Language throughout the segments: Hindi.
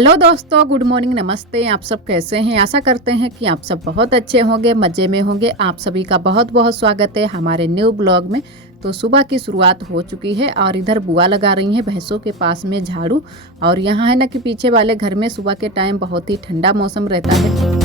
हेलो दोस्तों, गुड मॉर्निंग, नमस्ते। आप सब कैसे हैं? आशा करते हैं कि आप सब बहुत अच्छे होंगे, मज़े में होंगे। आप सभी का बहुत बहुत स्वागत है हमारे न्यू ब्लॉग में। तो सुबह की शुरुआत हो चुकी है और इधर बुआ लगा रही हैं भैंसों के पास में झाड़ू। और यहाँ है ना कि पीछे वाले घर में सुबह के टाइम बहुत ही ठंडा मौसम रहता है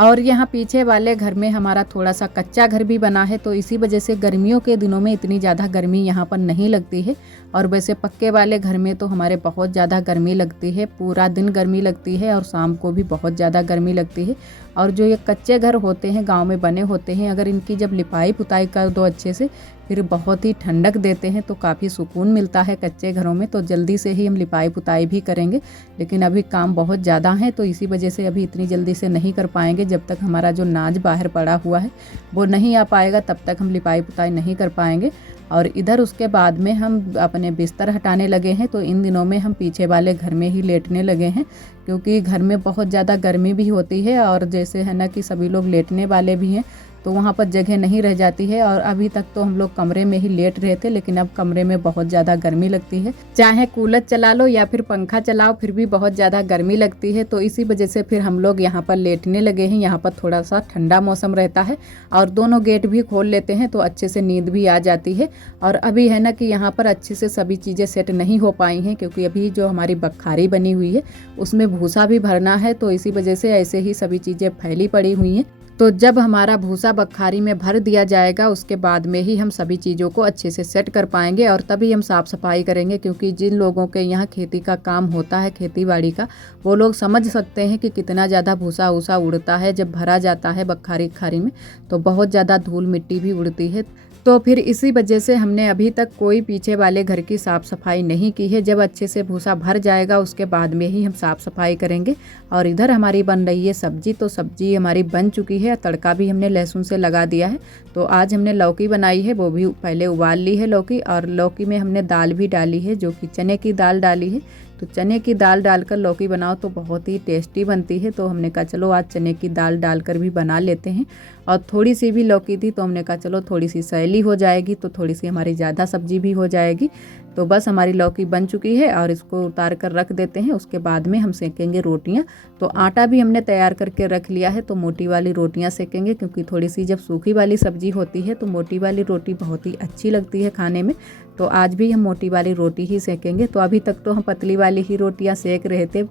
और यहाँ पीछे वाले घर में हमारा थोड़ा सा कच्चा घर भी बना है, तो इसी वजह से गर्मियों के दिनों में इतनी ज़्यादा गर्मी यहाँ पर नहीं लगती है। और वैसे पक्के वाले घर में तो हमारे बहुत ज़्यादा गर्मी लगती है, पूरा दिन गर्मी लगती है और शाम को भी बहुत ज़्यादा गर्मी लगती है। और जो ये कच्चे घर होते हैं, गांव में बने होते हैं, अगर इनकी जब लिपाई पुताई कर दो अच्छे से, फिर बहुत ही ठंडक देते हैं, तो काफ़ी सुकून मिलता है कच्चे घरों में। तो जल्दी से ही हम लिपाई पुताई भी करेंगे, लेकिन अभी काम बहुत ज़्यादा है, तो इसी वजह से अभी इतनी जल्दी से नहीं कर पाएंगे। जब तक हमारा जो नाज बाहर पड़ा हुआ है वो नहीं आ पाएगा, तब तक हम लिपाई पुताई नहीं कर पाएंगे। और इधर उसके बाद में हम अपने बिस्तर हटाने लगे हैं। तो इन दिनों में हम पीछे वाले घर में ही लेटने लगे हैं, क्योंकि घर में बहुत ज़्यादा गर्मी भी होती है और जैसे है ना कि सभी लोग लेटने वाले भी हैं, तो वहाँ पर जगह नहीं रह जाती है। और अभी तक तो हम लोग कमरे में ही लेट रहे थे, लेकिन अब कमरे में बहुत ज़्यादा गर्मी लगती है। चाहे कूलर चला लो या फिर पंखा चलाओ, फिर भी बहुत ज़्यादा गर्मी लगती है। तो इसी वजह से फिर हम लोग यहाँ पर लेटने लगे हैं। यहाँ पर थोड़ा सा ठंडा मौसम रहता है और दोनों गेट भी खोल लेते हैं, तो अच्छे से नींद भी आ जाती है। और अभी है ना कि यहाँ पर अच्छे से सभी चीज़ें सेट नहीं हो पाई हैं, क्योंकि अभी जो हमारी बखारी बनी हुई है उसमें भूसा भी भरना है, तो इसी वजह से ऐसे ही सभी चीज़ें फैली पड़ी हुई हैं। तो जब हमारा भूसा बखारी में भर दिया जाएगा, उसके बाद में ही हम सभी चीज़ों को अच्छे से सेट कर पाएंगे और तभी हम साफ़ सफाई करेंगे। क्योंकि जिन लोगों के यहाँ खेती का काम होता है, खेती बाड़ी का, वो लोग समझ सकते हैं कि कितना ज़्यादा भूसा वूसा उड़ता है जब भरा जाता है बखारी खारी में, तो बहुत ज़्यादा धूल मिट्टी भी उड़ती है। तो फिर इसी वजह से हमने अभी तक कोई पीछे वाले घर की साफ़ सफाई नहीं की है। जब अच्छे से भूसा भर जाएगा उसके बाद में ही हम साफ़ सफाई करेंगे। और इधर हमारी बन रही है सब्जी, तो सब्जी हमारी बन चुकी है, तड़का भी हमने लहसुन से लगा दिया है। तो आज हमने लौकी बनाई है, वो भी पहले उबाल ली है लौकी, और लौकी में हमने दाल भी डाली है, जो कि चने की दाल डाली है। तो चने की दाल डालकर लौकी बनाओ तो बहुत ही टेस्टी बनती है। तो हमने कहा चलो आज चने की दाल डालकर भी बना लेते हैं। और थोड़ी सी भी लौकी थी, तो हमने कहा चलो थोड़ी सी सैली हो जाएगी, तो थोड़ी सी हमारी ज़्यादा सब्जी भी हो जाएगी। तो बस हमारी लौकी बन चुकी है और इसको उतार कर रख देते हैं। उसके बाद में हम सेकेंगे रोटियां। तो आटा भी हमने तैयार करके रख लिया है, तो मोटी वाली रोटियां सेकेंगे, क्योंकि थोड़ी सी जब सूखी वाली सब्जी होती है तो मोटी वाली रोटी बहुत ही अच्छी लगती है खाने में। तो आज भी हम मोटी वाली रोटी ही सेकेंगे। तो अभी तक तो हम पतली वाली ही रोटियां सेक रहे थे,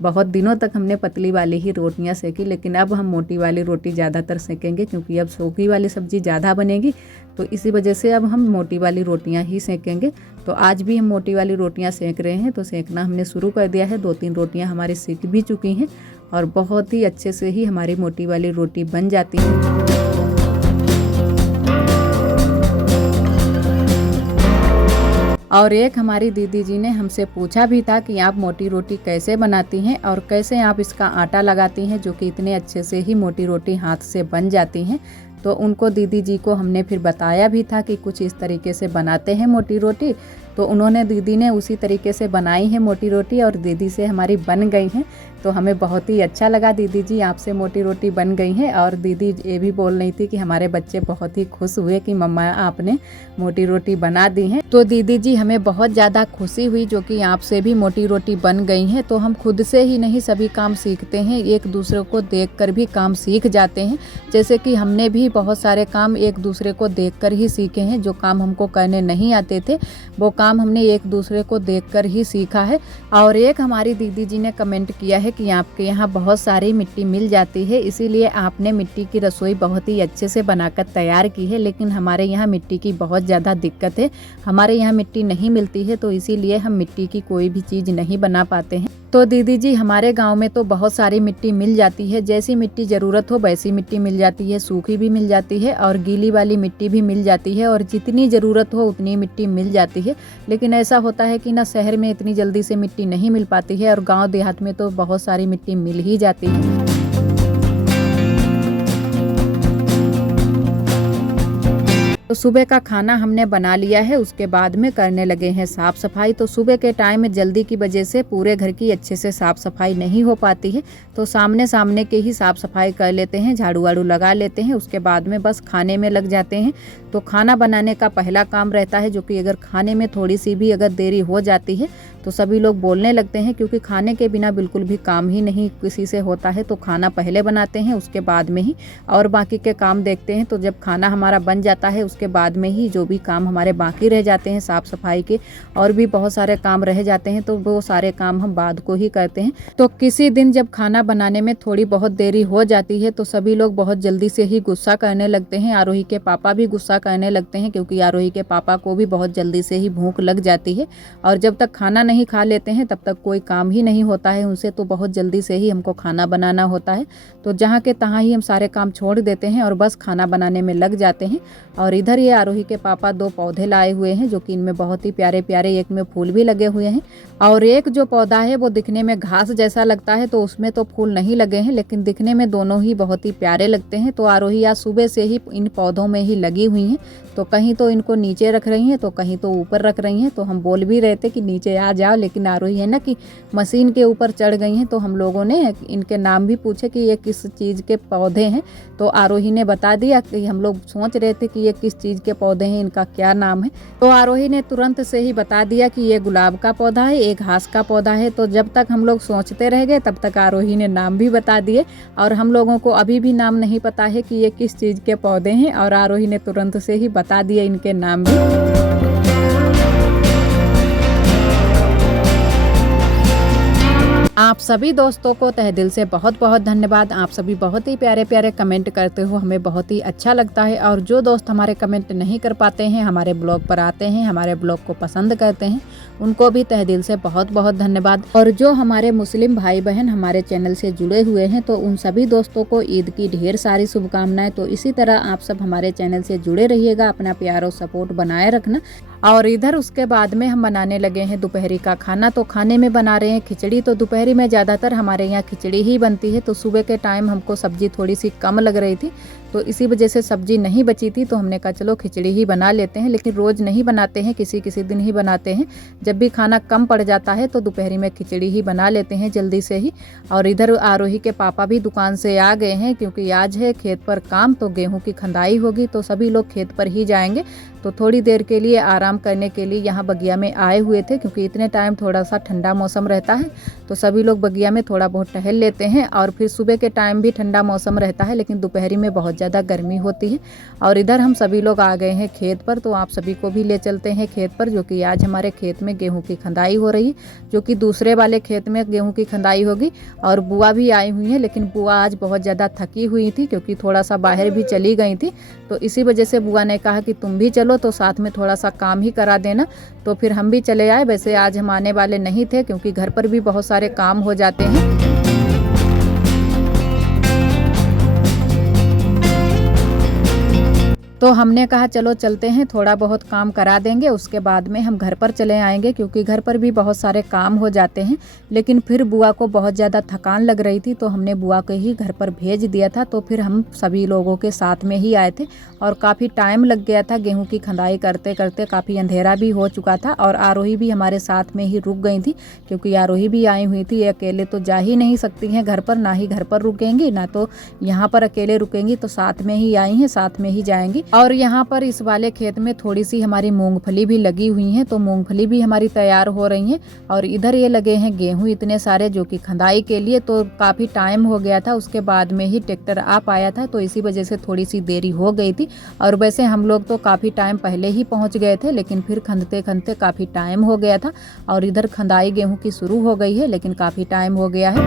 बहुत दिनों तक हमने पतली वाली ही रोटियां सेकी, लेकिन अब हम मोटी वाली रोटी ज़्यादातर सेकेंगे, क्योंकि अब सूखी वाली सब्ज़ी ज़्यादा बनेगी। तो इसी वजह से अब हम मोटी वाली रोटियां ही सेकेंगे। तो आज भी हम मोटी वाली रोटियां सेक रहे हैं। तो सेकना हमने शुरू कर दिया है, 2-3 रोटियां हमारी सेक भी चुकी हैं और बहुत ही अच्छे से ही हमारी मोटी वाली रोटी बन जाती है। और एक हमारी दीदी जी ने हमसे पूछा भी था कि आप मोटी रोटी कैसे बनाती हैं और कैसे आप इसका आटा लगाती हैं, जो कि इतने अच्छे से ही मोटी रोटी हाथ से बन जाती हैं। तो उनको दीदी जी को हमने फिर बताया भी था कि कुछ इस तरीके से बनाते हैं मोटी रोटी। तो उन्होंने, दीदी ने उसी तरीके से बनाई है मोटी रोटी और दीदी से हमारी बन गई हैं। तो हमें बहुत ही अच्छा लगा, दीदी जी आपसे मोटी रोटी बन गई हैं। और दीदी ये भी बोल रही थी कि हमारे बच्चे बहुत ही खुश हुए कि मम्मा आपने मोटी रोटी बना दी हैं। तो दीदी जी हमें बहुत ज़्यादा खुशी हुई जो कि आपसे भी मोटी रोटी बन गई हैं। तो हम खुद से ही नहीं सभी काम सीखते हैं, एक दूसरे को देखकर भी काम सीख जाते हैं। जैसे कि हमने भी बहुत सारे काम एक दूसरे को देखकर ही सीखे हैं। जो काम हमको करने नहीं आते थे, वो काम हमने एक दूसरे को देखकर ही सीखा है। और एक हमारी दीदी जी ने कमेंट किया है कि आपके यहाँ बहुत सारी मिट्टी मिल जाती है, इसीलिए आपने मिट्टी की रसोई बहुत ही अच्छे से बनाकर तैयार की है। लेकिन हमारे यहाँ मिट्टी की बहुत ज़्यादा दिक्कत है, हमारे यहाँ मिट्टी नहीं मिलती है, तो इसीलिए हम मिट्टी की कोई भी चीज़ नहीं बना पाते हैं। तो दीदी जी हमारे गांव में तो बहुत सारी मिट्टी मिल जाती है, जैसी मिट्टी ज़रूरत हो वैसी मिट्टी मिल जाती है, सूखी भी मिल जाती है और गीली वाली मिट्टी भी मिल जाती है, और जितनी ज़रूरत हो उतनी मिट्टी मिल जाती है। लेकिन ऐसा होता है कि ना शहर में इतनी जल्दी से मिट्टी नहीं मिल पाती है, और गांव देहात में तो बहुत सारी मिट्टी मिल ही जाती है। तो सुबह का खाना हमने बना लिया है, उसके बाद में करने लगे हैं साफ़ सफाई। तो सुबह के टाइम में जल्दी की वजह से पूरे घर की अच्छे से साफ़ सफाई नहीं हो पाती है, तो सामने सामने के ही साफ़ सफाई कर लेते हैं, झाड़ू वाड़ू लगा लेते हैं, उसके बाद में बस खाने में लग जाते हैं। तो खाना बनाने का पहला काम रहता है, जो कि अगर खाने में थोड़ी सी भी अगर देरी हो जाती है तो सभी लोग बोलने लगते हैं, क्योंकि खाने के बिना बिल्कुल भी काम ही नहीं किसी से होता है। तो खाना पहले बनाते हैं, उसके बाद में ही और बाकी के काम देखते हैं। तो जब खाना हमारा बन जाता है उसके बाद में ही जो भी काम हमारे बाकी रह जाते हैं साफ़ सफाई के और भी बहुत सारे काम रह जाते हैं, तो वो सारे काम हम बाद को ही करते हैं। तो किसी दिन जब खाना बनाने में थोड़ी बहुत देरी हो जाती है तो सभी लोग बहुत जल्दी से ही गुस्सा करने लगते हैं। आरोही के पापा भी गुस्सा करने लगते हैं, क्योंकि आरोही के पापा को भी बहुत जल्दी से ही भूख लग जाती है और जब तक खाना नहीं खा लेते हैं तब तक कोई काम ही नहीं होता है उनसे। तो बहुत जल्दी से ही हमको खाना बनाना होता है, तो जहाँ के तहाँ ही हम सारे काम छोड़ देते हैं और बस खाना बनाने में लग जाते हैं। और इधर ये आरोही के पापा 2 पौधे लाए हुए हैं, जो कि इनमें बहुत ही प्यारे प्यारे, एक में फूल भी लगे हुए हैं और एक जो पौधा है वो दिखने में घास जैसा लगता है, तो उसमें तो फूल नहीं लगे हैं, लेकिन दिखने में दोनों ही बहुत ही प्यारे लगते हैं। तो आरोही आज सुबह से ही इन पौधों में ही लगी हुई हैं, तो कहीं तो इनको नीचे रख रही हैं तो कहीं तो ऊपर रख रही हैं। तो हम बोल भी रहे थे कि नीचे आ जाओ, लेकिन आरोही है ना कि मशीन के ऊपर चढ़ गई हैं। तो हम लोगों ने इनके नाम भी पूछे कि ये किस चीज़ के पौधे हैं, तो आरोही ने बता दिया कि हम लोग सोच रहे थे कि ये किस चीज़ के पौधे हैं, इनका क्या नाम है। तो आरोही ने तुरंत से ही बता दिया कि ये गुलाब का पौधा है, एक घास का पौधा है। तो जब तक हम लोग सोचते रह गए तब तक आरोही ने नाम भी बता दिए और हम लोगों को अभी भी नाम नहीं पता है कि ये किस चीज़ के पौधे हैं, और आरोही ने तुरंत से ही बता दिए इनके नाम भी। आप सभी दोस्तों को तहे दिल से बहुत बहुत धन्यवाद। आप सभी बहुत ही प्यारे प्यारे कमेंट करते हो, हमें बहुत ही अच्छा लगता है। और जो दोस्त हमारे कमेंट नहीं कर पाते हैं, हमारे ब्लॉग पर आते हैं, हमारे ब्लॉग को पसंद करते हैं, उनको भी तहे दिल से बहुत बहुत धन्यवाद। और जो हमारे मुस्लिम भाई बहन हमारे चैनल से जुड़े हुए हैं, तो उन सभी दोस्तों को ईद की ढेर सारी शुभकामनाएं। तो इसी तरह आप सब हमारे चैनल से जुड़े रहिएगा, अपना प्यार और सपोर्ट बनाए रखना। और इधर उसके बाद में हम बनाने लगे हैं दोपहरी का खाना। तो खाने में बना रहे हैं खिचड़ी। तो दोपहरी में ज़्यादातर हमारे यहाँ खिचड़ी ही बनती है। तो सुबह के टाइम हमको सब्जी थोड़ी सी कम लग रही थी, तो इसी वजह से सब्जी नहीं बची थी, तो हमने कहा चलो खिचड़ी ही बना लेते हैं। लेकिन रोज़ नहीं बनाते हैं, किसी किसी दिन ही बनाते हैं। जब भी खाना कम पड़ जाता है तो दोपहरी में खिचड़ी ही बना लेते हैं जल्दी से ही। और इधर आरोही के पापा भी दुकान से आ गए हैं, क्योंकि आज है खेत पर काम, तो गेहूं की खंदाई होगी, तो सभी लोग खेत पर ही जाएंगे। तो थोड़ी देर के लिए आराम करने के लिए यहाँ बगिया में आए हुए थे, क्योंकि इतने टाइम थोड़ा सा ठंडा मौसम रहता है, तो सभी लोग बगिया में थोड़ा बहुत टहल लेते हैं। और फिर सुबह के टाइम भी ठंडा मौसम रहता है, लेकिन दोपहरी में बहुत ज़्यादा गर्मी होती है। और इधर हम सभी लोग आ गए हैं खेत पर, तो आप सभी को भी ले चलते हैं खेत पर, जो कि आज हमारे खेत में गेहूं की खंदाई हो रही है, जो कि दूसरे वाले खेत में गेहूं की खंदाई होगी। और बुआ भी आई हुई है, लेकिन बुआ आज बहुत ज़्यादा थकी हुई थी, क्योंकि थोड़ा सा बाहर भी चली गई थी। तो इसी वजह से बुआ ने कहा कि तुम भी चलो, तो साथ में थोड़ा सा काम ही करा देना। तो फिर हम भी चले आए। वैसे आज हम आने वाले नहीं थे, क्योंकि घर पर भी बहुत सारे काम हो जाते हैं। तो हमने कहा चलो चलते हैं, थोड़ा बहुत काम करा देंगे, उसके बाद में हम घर पर चले आएंगे, क्योंकि घर पर भी बहुत सारे काम हो जाते हैं। लेकिन फिर बुआ को बहुत ज़्यादा थकान लग रही थी, तो हमने बुआ को ही घर पर भेज दिया था। तो फिर हम सभी लोगों के साथ में ही आए थे, और काफ़ी टाइम लग गया था गेहूं की खंदाई करते करते, काफ़ी अंधेरा भी हो चुका था। और आरोही भी हमारे साथ में ही रुक गई थी, क्योंकि आरोही भी आई हुई थी। अकेले तो जा ही नहीं सकती हैं घर पर, ना ही घर पर रुकेंगी, ना तो यहाँ पर अकेले रुकेंगी। तो साथ में ही आई हैं, साथ में ही जाएंगी। और यहाँ पर इस वाले खेत में थोड़ी सी हमारी मूंगफली भी लगी हुई है, तो मूंगफली भी हमारी तैयार हो रही है। और इधर ये लगे हैं गेहूं इतने सारे, जो कि खंदाई के लिए। तो काफ़ी टाइम हो गया था, उसके बाद में ही ट्रैक्टर आ पाया था, तो इसी वजह से थोड़ी सी देरी हो गई थी। और वैसे हम लोग तो काफ़ी टाइम पहले ही पहुँच गए थे, लेकिन फिर खंदते खंदते काफ़ी टाइम हो गया था। और इधर खंदाई गेहूँ की शुरू हो गई है, लेकिन काफ़ी टाइम हो गया है।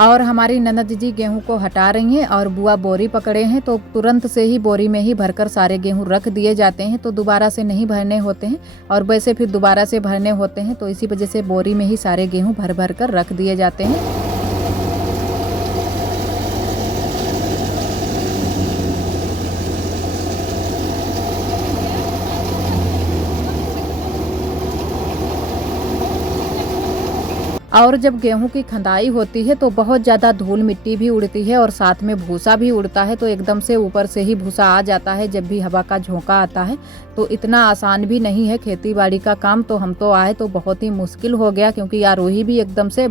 और हमारी ननद जी गेहूं को हटा रही हैं, और बुआ बोरी पकड़े हैं, तो तुरंत से ही बोरी में ही भरकर सारे गेहूं रख दिए जाते हैं, तो दोबारा से नहीं भरने होते हैं। और वैसे फिर दोबारा से भरने होते हैं, तो इसी वजह से बोरी में ही सारे गेहूं भर भर कर रख दिए जाते हैं। और जब गेहूं की खंदाई होती है तो बहुत ज़्यादा धूल मिट्टी भी उड़ती है और साथ में भूसा भी उड़ता है, तो एकदम से ऊपर से ही भूसा आ जाता है जब भी हवा का झोंका आता है। तो इतना आसान भी नहीं है खेती बाड़ी का काम। तो हम तो आए तो बहुत ही मुश्किल हो गया, क्योंकि आरोही भी एकदम से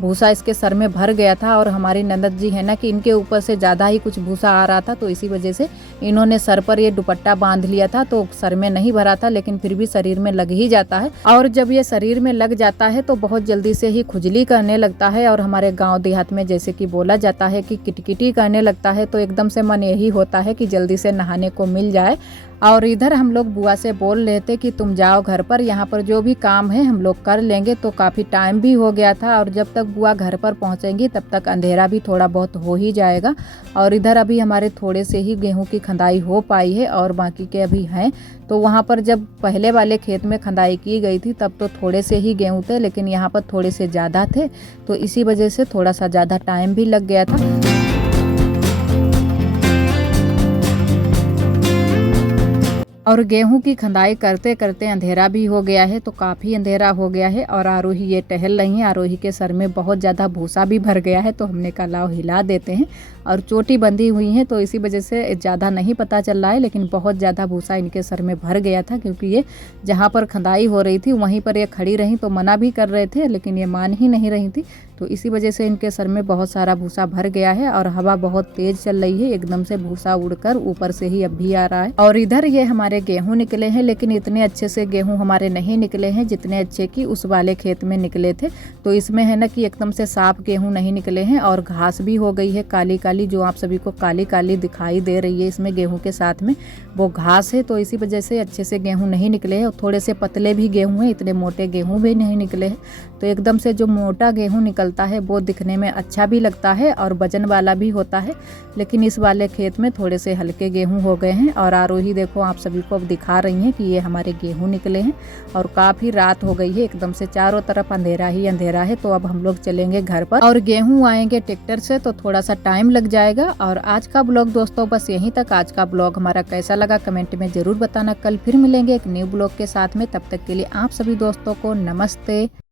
भूसा इसके सर में भर गया था। और हमारी ननद जी है ना कि इनके ऊपर से ज़्यादा ही कुछ भूसा आ रहा था, तो इसी वजह से इन्होंने सर पर ये दुपट्टा बांध लिया था। तो सर में नहीं भरा था, लेकिन फिर भी शरीर में लग ही जाता है। और जब ये शरीर में लग जाता है तो बहुत जल्दी से ही खुजली करने लगता है, और हमारे गांव देहात में जैसे कि बोला जाता है कि किटकिटी करने लगता है। तो एकदम से मन यही होता है कि जल्दी से नहाने को मिल जाए। और इधर हम लोग बुआ से बोल रहे थे कि तुम जाओ घर पर, यहाँ पर जो भी काम है हम लोग कर लेंगे। तो काफ़ी टाइम भी हो गया था, और जब तक बुआ घर पर पहुँचेंगी तब तक अंधेरा भी थोड़ा बहुत हो ही जाएगा। और इधर अभी हमारे थोड़े से ही गेहूं की खंदाई हो पाई है, और बाकी के अभी हैं। तो वहाँ पर जब पहले वाले खेत में खंदाई की गई थी तब तो थोड़े से ही गेहूं थे, लेकिन यहाँ पर थोड़े से ज़्यादा थे, तो इसी वजह से थोड़ा सा ज़्यादा टाइम भी लग गया था। और गेहूं की खंदाई करते करते अंधेरा भी हो गया है, तो काफ़ी अंधेरा हो गया है। और आरोही ये टहल रही हैं, आरोही के सर में बहुत ज़्यादा भूसा भी भर गया है, तो हमने कहा लाओ हिला देते हैं। और चोटी बंधी हुई है तो इसी वजह से ज़्यादा नहीं पता चल रहा है, लेकिन बहुत ज़्यादा भूसा इनके सर में भर गया था। क्योंकि ये जहाँ पर खंदाई हो रही थी वहीं पर ये खड़ी रहीं, तो मना भी कर रहे थे लेकिन ये मान ही नहीं रही थी। तो इसी वजह से इनके सर में बहुत सारा भूसा भर गया है, और हवा बहुत तेज चल रही है, एकदम से भूसा उड़कर ऊपर से ही अब भी आ रहा है। और इधर ये हमारे गेहूं निकले हैं, लेकिन इतने अच्छे से गेहूं हमारे नहीं निकले हैं जितने अच्छे कि उस वाले खेत में निकले थे। तो इसमें है ना कि एकदम से साफ गेहूं नहीं निकले हैं, और घास भी हो गई है काली काली, जो आप सभी को काली काली दिखाई दे रही है इसमें गेहूं के साथ में वो घास है। तो इसी वजह से अच्छे से गेहूं नहीं निकले हैं, और थोड़े से पतले भी गेहूं हैं, इतने मोटे गेहूं भी नहीं निकले हैं। तो एकदम से जो मोटा गेहूं निकलता है वो दिखने में अच्छा भी लगता है और वजन वाला भी होता है, लेकिन इस वाले खेत में थोड़े से हल्के गेहूं हो गए हैं। और आरोही देखो आप सभी को अब दिखा रही हैं कि ये हमारे गेहूं निकले हैं, और काफ़ी रात हो गई है, एकदम से चारों तरफ अंधेरा ही अंधेरा है। तो अब हम लोग चलेंगे घर पर, और गेहूं आएंगे ट्रैक्टर से, तो थोड़ा सा टाइम लग जाएगा। और आज का ब्लॉग दोस्तों बस यहीं तक। आज का ब्लॉग हमारा कैसा लगा कमेंट में ज़रूर बताना। कल फिर मिलेंगे एक न्यू ब्लॉग के साथ में, तब तक के लिए आप सभी दोस्तों को नमस्ते।